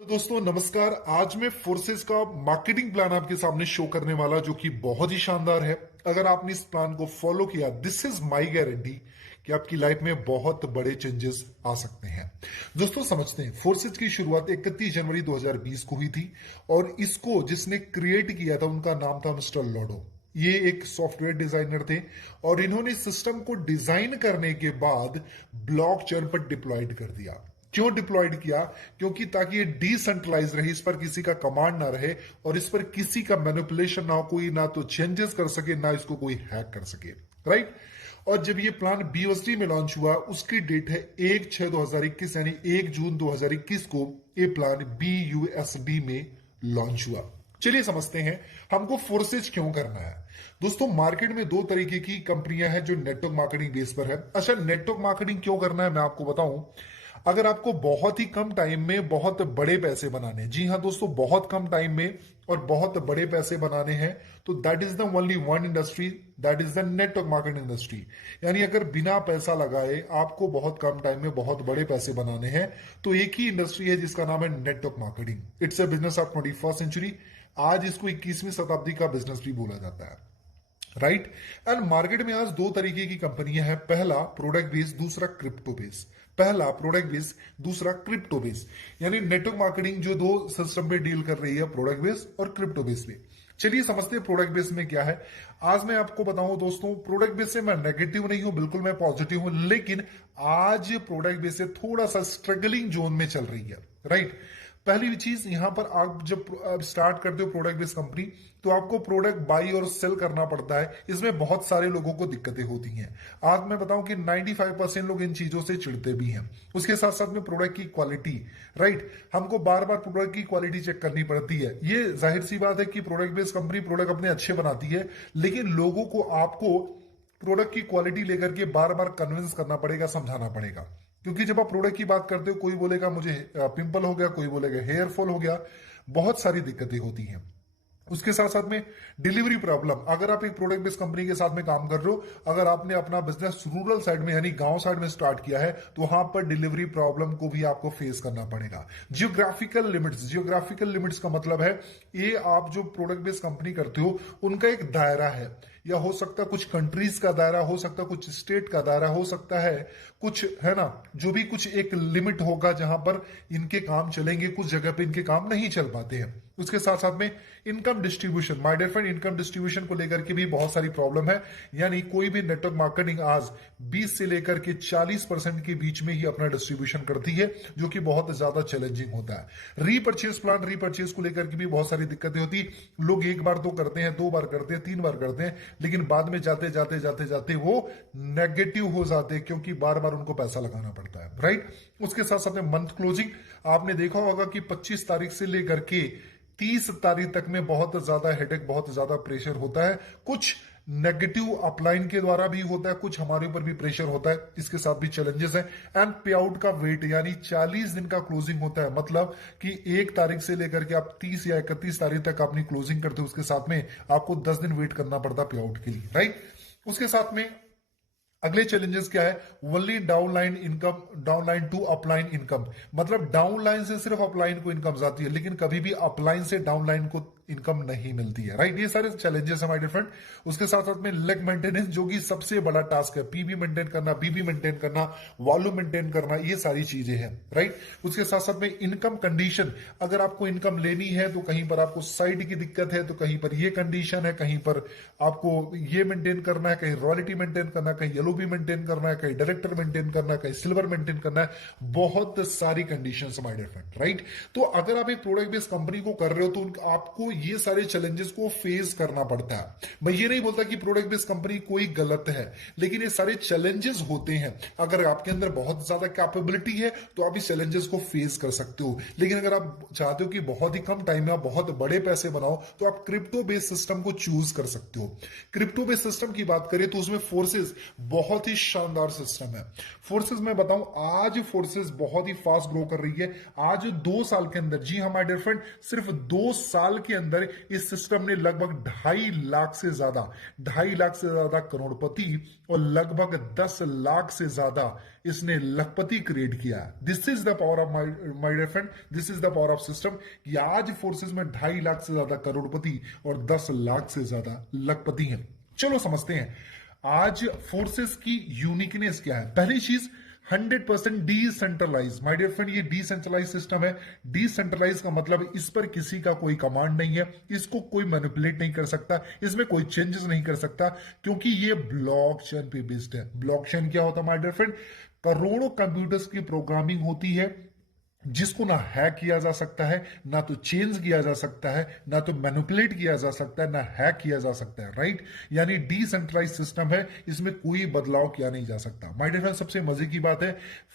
तो दोस्तों नमस्कार। आज मैं फोर्सेस का मार्केटिंग प्लान आपके सामने शो करने वाला, जो कि बहुत ही शानदार है। अगर आपने इस प्लान को फॉलो किया, दिस इज माय गारंटी कि आपकी लाइफ में बहुत बड़े चेंजेस आ सकते हैं। दोस्तों समझते हैं, फोर्सेस की शुरुआत 31 जनवरी 2020 को हुई थी और इसको जिसने क्रिएट किया था उनका नाम था मिस्टर लॉडो। ये एक सॉफ्टवेयर डिजाइनर थे और इन्होंने सिस्टम को डिजाइन करने के बाद ब्लॉकचेन पर डिप्लॉयड कर दिया। क्यों डिप्लॉयड किया? क्योंकि ताकि ये डिसेंट्रलाइज रहे, इस पर किसी का कमांड ना रहे और इस पर किसी का मैनिपुलेशन ना हो, कोई ना तो चेंजेस कर सके ना इसको कोई हैक कर सके। राइट। और जब ये प्लान बीओएसडी में लॉन्च हुआ, उसकी डेट है 1/6/2021, यानी 1 जून 2021 को ये प्लान बीयूएसडी में लॉन्च हुआ। चलिए समझते हैं हमको फोर्सेज क्यों करना है। दोस्तों मार्केट में दो तरीके की कंपनियां हैं जो नेटवर्क मार्केटिंग बेस पर है। अच्छा, नेटवर्क मार्केटिंग क्यों करना है मैं आपको बताऊं। अगर आपको बहुत ही कम टाइम में बहुत बड़े पैसे बनाने हैं, जी हाँ दोस्तों, बहुत कम टाइम में और बहुत बड़े पैसे बनाने हैं, तो that is the only one industry, that is the network marketing industry. यानी अगर बिना पैसा लगाए आपको बहुत कम टाइम में बहुत बड़े पैसे बनाने हैं, तो एक ही इंडस्ट्री है जिसका नाम है network marketing. It's a business of 21st century. आज इसको 21वीं शताब्दी का बिजनेस भी बोला जाता है। राइट। एंड मार्केट में आज दो तरीके की कंपनियां हैं, पहला प्रोडक्ट बेस, दूसरा क्रिप्टो बेस। पहला प्रोडक्ट बेस, दूसरा क्रिप्टो बेस। यानी नेटवर्क मार्केटिंग जो दो सिस्टम में डील कर रही है, प्रोडक्ट बेस और क्रिप्टो बेस में। चलिए समझते हैं प्रोडक्ट बेस में क्या है। आज मैं आपको बताऊं दोस्तों, प्रोडक्ट बेस से मैं नेगेटिव नहीं हूं, बिल्कुल मैं पॉजिटिव हूं, लेकिन आज प्रोडक्ट बेस से थोड़ा सा स्ट्रगलिंग जोन में चल रही है। राइट। पहली चीज, यहां पर आप जब स्टार्ट करते हो प्रोडक्ट बेस्ड कंपनी, तो आपको प्रोडक्ट बाई और सेल करना पड़ता है। इसमें बहुत सारे लोगों को दिक्कतें होती हैं। आज मैं बताऊं कि 95% लोग इन चीजों से चिढ़ते भी हैं। उसके साथ साथ में प्रोडक्ट की क्वालिटी, राइट, हमको बार बार प्रोडक्ट की क्वालिटी चेक करनी पड़ती है। ये जाहिर सी बात है कि प्रोडक्ट बेस्ड कंपनी प्रोडक्ट अपने अच्छे बनाती है, लेकिन लोगों को आपको प्रोडक्ट की क्वालिटी लेकर के बार बार कन्विंस करना पड़ेगा, समझाना पड़ेगा। क्योंकि जब आप प्रोडक्ट की बात करते हो, कोई बोलेगा मुझे पिंपल हो गया, कोई बोलेगा हेयर फॉल हो गया, बहुत सारी दिक्कतें होती हैं। उसके साथ साथ में डिलीवरी प्रॉब्लम। अगर आप एक प्रोडक्ट बेस्ड कंपनी के साथ में काम कर रहे हो, अगर आपने अपना बिजनेस रूरल साइड में यानी गांव साइड में स्टार्ट किया है, तो वहां पर डिलीवरी प्रॉब्लम को भी आपको फेस करना पड़ेगा। जियोग्राफिकल लिमिट्स, जियोग्राफिकल लिमिट्स का मतलब है, ये आप जो प्रोडक्ट बेस्ड कंपनी करते हो उनका एक दायरा है, या हो सकता है कुछ कंट्रीज का दायरा, हो सकता है कुछ स्टेट का दायरा, हो सकता है कुछ, है ना, जो भी कुछ एक लिमिट होगा जहां पर इनके काम चलेंगे, कुछ जगह पे इनके काम नहीं चल पाते हैं। उसके साथ साथ में income distribution, my dear friend, income distribution को लेकर के भी बहुत सारी प्रॉब्लम है। यानी कोई भी नेटवर्क मार्केटिंग आज 20 से लेकर के 40% के बीच में ही अपना डिस्ट्रीब्यूशन करती है, जो कि बहुत ज्यादा चैलेंजिंग होता है। रीपर्चेज प्लान, रीपर्चेज को लेकर के भी बहुत सारी दिक्कतें होती। लोग एक बार तो करते हैं, दो बार करते हैं, तीन बार करते हैं, लेकिन बाद में जाते जाते जाते जाते वो नेगेटिव हो जाते हैं, क्योंकि बार बार उनको पैसा लगाना पड़ता है। राइट। उसके साथ साथ में मंथ क्लोजिंग, आपने देखा होगा कि 25 तारीख से लेकर के 30 तारीख तक में बहुत ज्यादा हेडेक, बहुत ज्यादा प्रेशर होता है। कुछ नेगेटिव अपलाइन के द्वारा भी होता है, कुछ हमारे ऊपर भी प्रेशर होता है, इसके साथ भी चैलेंजेस है। एंड पे आउट का वेट, यानी 40 दिन का क्लोजिंग होता है, मतलब कि 1 तारीख से लेकर के आप 30 या 31 तारीख तक अपनी क्लोजिंग करते हो, उसके साथ में आपको 10 दिन वेट करना पड़ता है पे आउट के लिए। राइट। उसके साथ में अगले चैलेंजेस क्या है, only downline income, downline to upline income, मतलब डाउनलाइन से सिर्फ अपलाइन को इनकम जाती है, लेकिन कभी भी अपलाइन से डाउनलाइन को इनकम नहीं मिलती है। राइट। ये सारे चैलेंजेस है माय डियर फ्रेंड। उसके साथ साथ में लेग मेंटेनेंस, जो कि सबसे बड़ा टास्क है, पीबी मेंटेन करना, बीबी मेंटेन करना, वॉल्यूम मेंटेन करना, ये सारी चीजें हैं। राइट। उसके साथ साथ में इनकम कंडीशन, अगर आपको इनकम लेनी है तो कहीं पर आपको साइड की दिक्कत है, तो कहीं पर ये कंडीशन है, कहीं पर आपको ये मेंटेन करना है, कहीं रॉयल्टी मेंटेन करना है, कहीं येलो भी मेंटेन करना है, कहीं डायरेक्टर मेंटेन करना है, कहीं सिल्वर मेंटेन करना है, बहुत सारी condition my dear friend. Right. तो अगर आप एक प्रोडक्ट बेस्ड कंपनी को कर रहे हो, तो आपको ये सारे चैलेंजेस को फेस करना पड़ता है। मैं ये नहीं बोलता कि प्रोडक्ट बेस्ड कंपनी कोई गलत है, लेकिन ये सारे चैलेंजेस होते हैं। अगर आपके अंदर बहुत ज्यादा कैपेबिलिटी है तो आप इस चैलेंजेस को फेस कर सकते हो, लेकिन अगर आप चाहते हो कि बहुत ही कम टाइम में आप बहुत बड़े पैसे बनाओ, तो आप क्रिप्टो बेस्ड सिस्टम को चूज कर सकते हो। क्रिप्टो बेस्ड सिस्टम की बात करें तो उसमें फोर्सेस बहुत ही शानदार सिस्टम है। फोर्सेस मैं बताऊं, आज फोर्सेस बहुत ही फास्ट ग्रो कर रही है। आज 2 साल के अंदर, जी हाँ माय डियर फ्रेंड, सिर्फ 2 साल के अंदर इस सिस्टम ने लगभग 2.5 लाख से ज्यादा करोड़पति और लगभग 10 लाख से ज्यादा इसने लखपति क्रिएट किया। This is the power of my dear friend, this is the power of system कि आज फोर्सेस में 2.5 लाख से ज्यादा करोड़पति और 10 लाख से ज्यादा लखपति हैं। चलो समझते हैं आज फोर्सेस की यूनिकनेस क्या है। पहली चीज 100% डिसेंट्रलाइज। माय डियर फ्रेंड, ये डिसेंट्रलाइज सिस्टम है। डिसेंट्रलाइज का मतलब इस पर किसी का कोई कमांड नहीं है, इसको कोई मैनिपुलेट नहीं कर सकता, इसमें कोई चेंजेस नहीं कर सकता, क्योंकि ये ब्लॉकचेन पे बेस्ड है। ब्लॉकचेन क्या होता है माय डियर फ्रेंड? करोड़ों कंप्यूटर्स की प्रोग्रामिंग होती है जिसको ना हैक किया जा सकता है, ना तो चेंज किया जा सकता है, ना तो मैनिपुलेट किया जा सकता है, ना हैक किया जा सकता है। राइट, यानी डिसेंट्रलाइज सिस्टम है, इसमें कोई बदलाव किया नहीं जा सकता। माय डियर फ्रेंड, सबसे मजे की बात है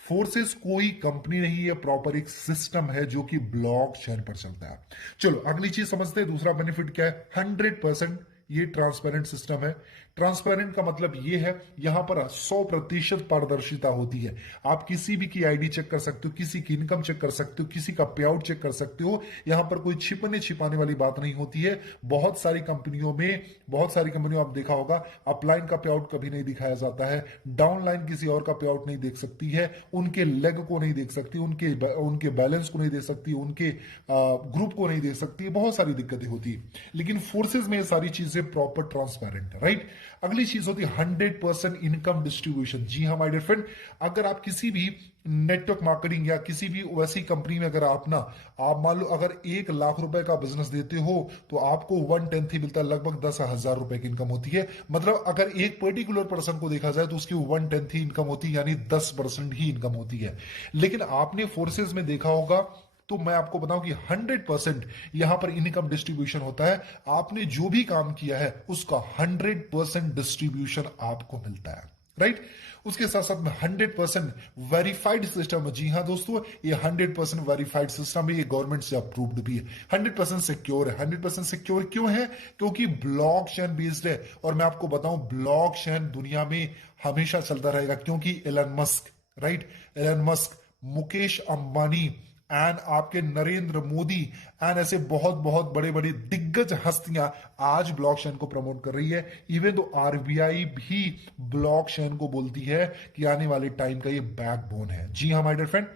फोर्सेस कोई कंपनी नहीं है, प्रॉपर एक सिस्टम है जो कि ब्लॉकचेन पर चलता है। चलो अगली चीज समझते हैं, दूसरा बेनिफिट क्या है। 100% ये ट्रांसपेरेंट सिस्टम है। ट्रांसपेरेंट का मतलब ये है यहां पर 100% पारदर्शिता होती है। आप किसी भी की आईडी चेक कर सकते हो, किसी की इनकम चेक कर सकते हो, किसी का पे आउट चेक कर सकते हो। यहां पर कोई छिपने छिपाने वाली बात नहीं होती है। बहुत सारी कंपनियों आप देखा होगा अपलाइन का पे आउट कभी नहीं दिखाया जाता है, डाउनलाइन किसी और का पे आउट नहीं देख सकती है, उनके लेग को नहीं देख सकती, उनके बैलेंस को नहीं देख सकती, उनके ग्रुप को नहीं देख सकती, बहुत सारी दिक्कतें होती है। लेकिन फोर्सेज में ये सारी चीजें प्रॉपर ट्रांसपेरेंट है। राइट, अगली चीज होती है 100% इनकम डिस्ट्रीब्यूशन। जी हाँ माय डियर फ्रेंड, अगर आप किसी भी नेटवर्क मार्केटिंग या किसी भी वैसी कंपनी में अगर आप मान लो अगर 1 लाख रुपए का बिजनेस देते हो तो आपको 1/10 ही मिलता है, लगभग 10,000 रुपए की इनकम होती है। मतलब अगर एक पर्टिकुलर पर्सन को देखा जाए तो उसकी 1/10 ही इनकम होती है, यानी 10% ही इनकम होती है। लेकिन आपने फोर्सेज में देखा होगा तो मैं आपको बताऊं कि 100% यहां पर इनकम डिस्ट्रीब्यूशन होता है। आपने जो भी काम किया है उसका 100% डिस्ट्रीब्यूशन आपको मिलता है। राइट, उसके साथ साथ में 100% वेरीफाइड सिस्टम है। जी हां दोस्तों, ये 100% वेरीफाइड सिस्टम है, ये गवर्नमेंट से अप्रूव्ड भी है। 100% सिक्योर है। 100% सिक्योर क्यों है? क्योंकि ब्लॉकचेन बेस्ड है। और मैं आपको बताऊं ब्लॉकचेन दुनिया में हमेशा चलता रहेगा, क्योंकि Elon Musk, right, Elon Musk, Mukesh Ambani and आपके नरेंद्र मोदी एंड ऐसे बहुत बहुत बड़े बड़े दिग्गज हस्तियां आज ब्लॉकचेन को प्रमोट कर रही है। इवन तो आरबीआई भी ब्लॉकचेन को बोलती है कि आने वाले टाइम का ये बैकबोन है। जी हाँ माय डियर फ्रेंड,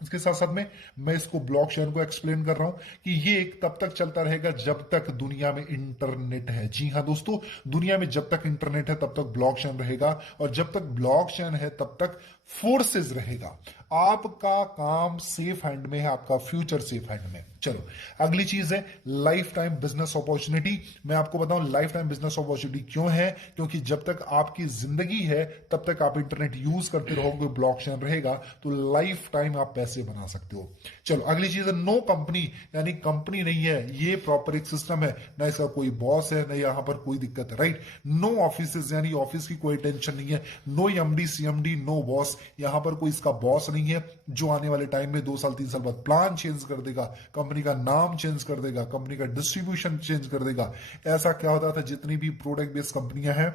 इसके साथ साथ में मैं इसको ब्लॉकचेन को एक्सप्लेन कर रहा हूं कि ये एक तब तक चलता रहेगा जब तक दुनिया में इंटरनेट है। जी हां दोस्तों, दुनिया में जब तक इंटरनेट है तब तक ब्लॉकचेन रहेगा, और जब तक ब्लॉकचेन है तब तक फोर्सेस रहेगा। आपका काम सेफ हैंड में है, आपका फ्यूचर सेफ हैंड में। चलो अगली चीज है लाइफ टाइम बिजनेस अपॉर्चुनिटी। मैं आपको बताऊं लाइफ टाइम बिजनेस अपॉर्चुनिटी क्यों है, क्योंकि जब तक आपकी जिंदगी है तब तक आप इंटरनेट यूज करते रहोगे, ब्लॉकचेन रहेगा, तो लाइफ टाइम आप पैसे बना सकते हो। चलो अगली चीज है नो कंपनी, यानी कंपनी नहीं है, ये प्रॉपर एक सिस्टम है, ना इसका कोई बॉस है, ना यहां पर कोई दिक्कत है। राइट, नो ऑफिस, यानी ऑफिस की कोई टेंशन नहीं है, no MD CMD, no boss, यहां पर कोई इसका बॉस नहीं है जो आने वाले टाइम में 2 साल 3 साल बाद प्लान चेंज कर देगा, कंपनी का नाम चेंज कर देगा, कंपनी का डिस्ट्रीब्यूशन चेंज कर देगा। ऐसा क्या होता था, जितनी भी प्रोडक्ट बेस्ड कंपनियां हैं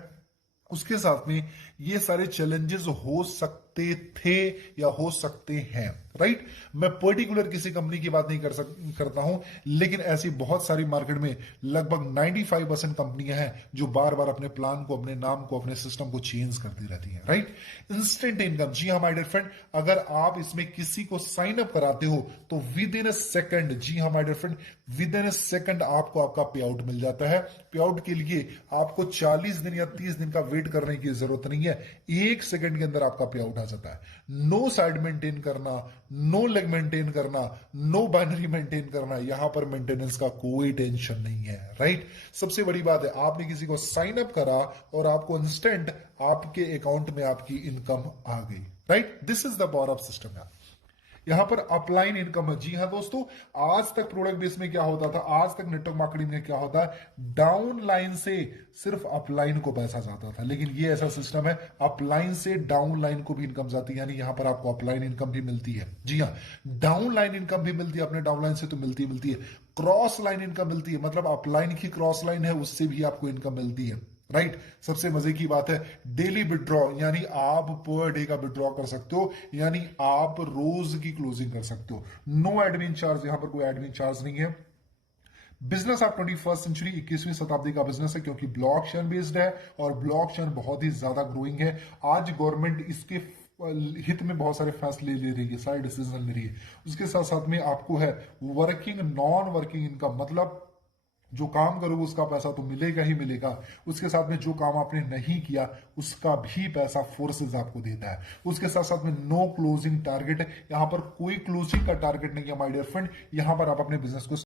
उसके साथ में ये सारे चैलेंजेस हो सकते थे या हो सकते हैं। राइट, मैं पर्टिकुलर किसी कंपनी की बात नहीं करता हूं, लेकिन ऐसी बहुत सारी मार्केट में लगभग 95% कंपनियां हैं जो बार बार अपने प्लान को, अपने नाम को, अपने सिस्टम को चेंज करती रहती हैं। Right, instant income. जी हाँ माय डियर फ्रेंड, अगर आप इसमें किसी को साइन अप कराते हो तो विद इन अ सेकंड, जी हाँ my dear friend, within a second आपको आपका पे आउट मिल जाता है। पे आउट के लिए आपको 40 दिन या 30 दिन का वेट करने की जरूरत नहीं है, 1 सेकंड के अंदर आपका पे आउट आ जाता है। नो साइड मेंटेन करना, नो लेग मेंटेन करना, नो बाइनरी मेंटेन करना, यहां पर मेंटेनेंस का कोई टेंशन नहीं है। राइट, सबसे बड़ी बात है आपने किसी को साइन अप करा और आपको इंस्टेंट आपके अकाउंट में आपकी इनकम आ गई। Right, this is the power of system. यहां पर अपलाइन इनकम है। जी हां दोस्तों, आज तक प्रोडक्ट बेस में क्या होता था, आज तक नेटवर्क मार्केटिंग में क्या होता है, डाउन लाइन से सिर्फ अपलाइन को पैसा जाता था, लेकिन ये ऐसा सिस्टम है अपलाइन से डाउन लाइन को भी इनकम जाती है, यानी यहां पर आपको अपलाइन इनकम भी मिलती है। जी हां, डाउन लाइन इनकम भी मिलती है, अपने डाउन लाइन से तो मिलती है, क्रॉस लाइन इनकम मिलती है, मतलब अपलाइन की क्रॉस लाइन है उससे भी आपको इनकम मिलती है। राइट, सबसे मजे की बात है डेली विड्रॉ, यानी आप पर डे का विड्रॉ कर सकते हो, यानी आप रोज की क्लोजिंग कर सकते हो। नो एडमिन चार्ज, यहां पर कोई एडमिन चार्ज नहीं है। बिजनेस आप 21st सेंचुरी 21वीं शताब्दी का बिजनेस है, क्योंकि ब्लॉकचेन बेस्ड है और ब्लॉकचेन बहुत ही ज्यादा ग्रोइंग है। आज गवर्नमेंट इसके हित में बहुत सारे फैसले ले रही है, सारे डिसीजन ले रही है। उसके साथ साथ में आपको है वर्किंग नॉन वर्किंग इनकम, मतलब जो काम करोगे उसका पैसा तो मिलेगा ही मिलेगा। उसके साथ में जो काम आपने नहीं किया उसका भी पैसा फोर्सेस आपको देता है। उसके साथ साथ में नो क्लोजिंग टारगेट है, यहां पर कोई क्लोजिंग का टारगेट नहीं है माय डियर फ्रेंड। यहां पर आप अपने बिजनेस को